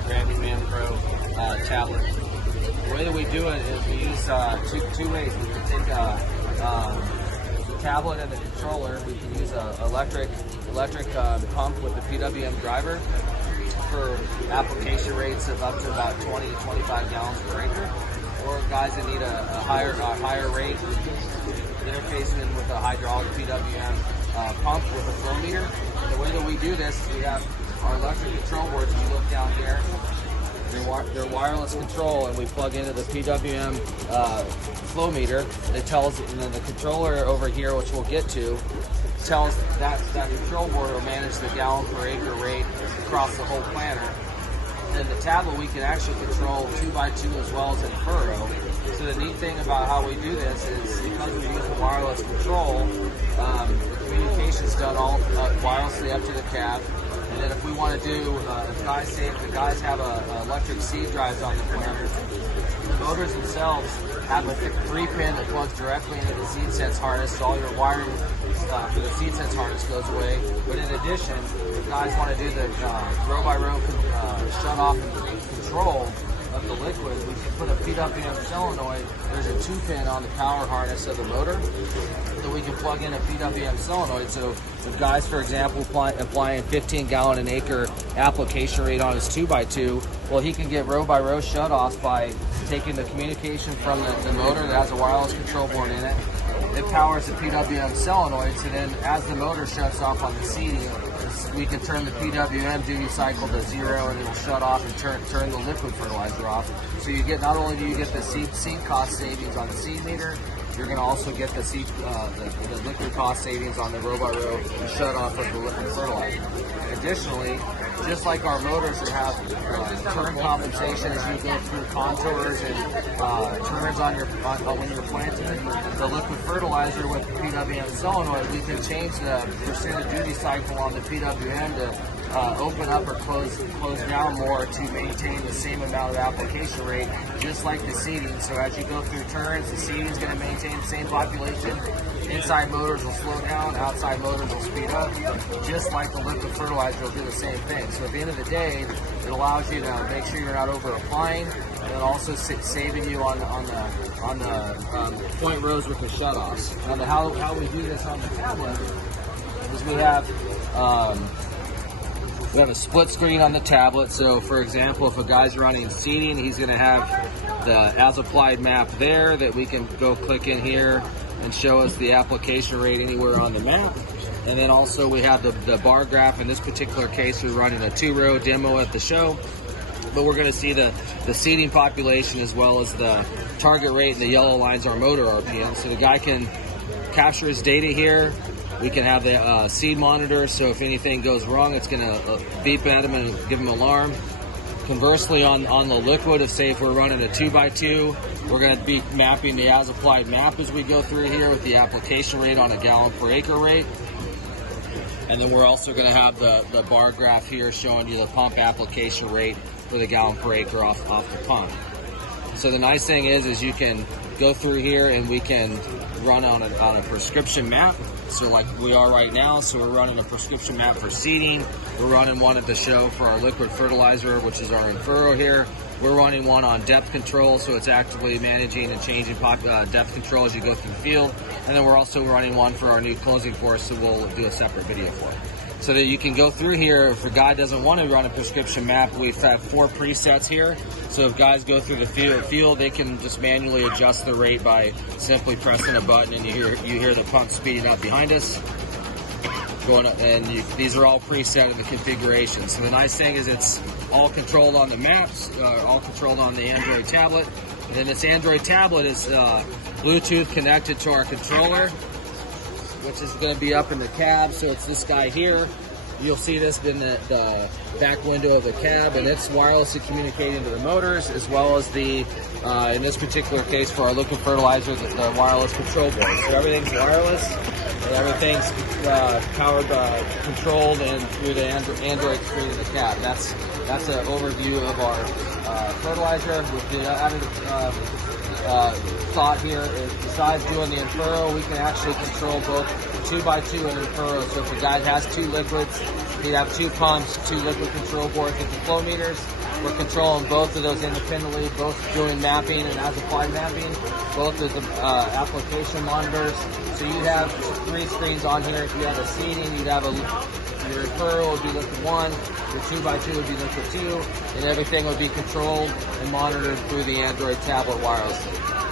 our Pwm tablet. The way that we do it is we use two ways. We can take the tablet and the controller. We can use an electric pump with the Pwm driver for application rates of up to about 20 to 25 gallons per acre. Or guys that need a higher rate, interface in with a hydraulic Pwm pump with a flow meter. The way that we do this is we have our electric control boards. If you look down here, they're wireless control, and we plug into the Pwm flow meter. It tells, and then the controller over here, which we'll get to, tells that control board will manage the gallon per acre rate across the whole planter. And the tablet we can actually control 2x2 as well as infurrow. So the neat thing about how we do this is because we use the wireless control, the communication is done all wirelessly up to the cab. And then if we want to do, the guys have electric seed drives on the planters. The motors themselves have a 3-pin that plugs directly into the seed sense harness, so all your wiring for the seed sense harness goes away. But in addition, if guys want to do the row-by-row shut-off control of the liquid, we can put a Pwm Solenoid. There's a 2-pin on the power harness of the motor that we can plug in a Pwm Solenoid. So if guys, for example, applying 15 gallon an acre application rate on his 2x2, well, he can get row-by-row shut-offs by taking the communication from the motor that has a wireless control board in it. It powers the Pwm Solenoid, so then as the motor shuts off on the seeding, we can turn the Pwm duty cycle to 0, and it'll shut off and turn the liquid fertilizer off. So you get, not only do you get the seed cost savings on the seed meter, you're going to also get the liquid cost savings on the row-by-row shut off of the liquid fertilizer. Additionally, just like our motors that have current compensation as you go through contours and turns on when you're planting the liquid fertilizer with the Pwm Solenoid, we can change the percent of duty cycle on the Pwm to open up or close down more to maintain the same amount of application rate, just like the seeding. So as you go through turns, the seeding is going to maintain the same population. Inside motors will slow down, outside motors will speed up, just like the liquid fertilizer will do the same thing. So at the end of the day, it allows you to make sure you're not over applying, and it also saving you on the point rows with the shutoffs. Now how we do this on the tablet is we have a split screen on the tablet. So for example, if a guy's running seeding, he's going to have the as applied map there that we can go click in here and show us the application rate anywhere on the map. And then also we have the bar graph. In this particular case, we're running a 2-row demo at the show, but we're going to see the seeding population as well as the target rate, and the yellow lines are motor RPM. So the guy can capture his data here. We can have the seed monitor, so if anything goes wrong, it's going to beep at him and give him an alarm. Conversely, on the liquid, if we're running a 2x2, we're going to be mapping the as-applied map as we go through here with the application rate on a gallon per acre rate. And then we're also going to have the bar graph here showing you the pump application rate for the gallon per acre off the pump. So the nice thing is you can go through here and we can run on a prescription map. So like we are right now, so we're running a prescription map for seeding. We're running one at the show for our liquid fertilizer, which is our infurrow here. We're running one on depth control, so it's actively managing and changing depth control as you go through the field. And then we're also running one for our new closing course, so we'll do a separate video for it. So that you can go through here. If a guy doesn't want to run a prescription map, we've had 4 presets here. So if guys go through the field, they can just manually adjust the rate by simply pressing a button, and you hear the pump speeding up behind us. Going up, and these are all preset in the configuration. So the nice thing is it's all controlled on the maps, all controlled on the Android tablet. And then this Android tablet is Bluetooth connected to our controller, which is going to be up in the cab. So it's this guy here. You'll see this in the back window of the cab, and it's wirelessly communicating to the motors, as well as the, in this particular case for our liquid fertilizer, the wireless control board. So everything's wireless, and everything's powered, controlled, and through the Android screen in the cab. That's an overview of our fertilizer. With the thought here is, besides doing the infurrow, we can actually control both 2x2 and infurrow. So if a guy has 2 liquids, he'd have 2 pumps, 2 liquid control boards with the flow meters. We're controlling both of those independently, both doing mapping and as applied mapping, both as application monitors. So you'd have 3 screens on here. If you have a seating, you'd have your infurrow would be liquid 1, your 2x2 would be liquid 2, and everything would be controlled and monitored through the Android tablet wirelessly.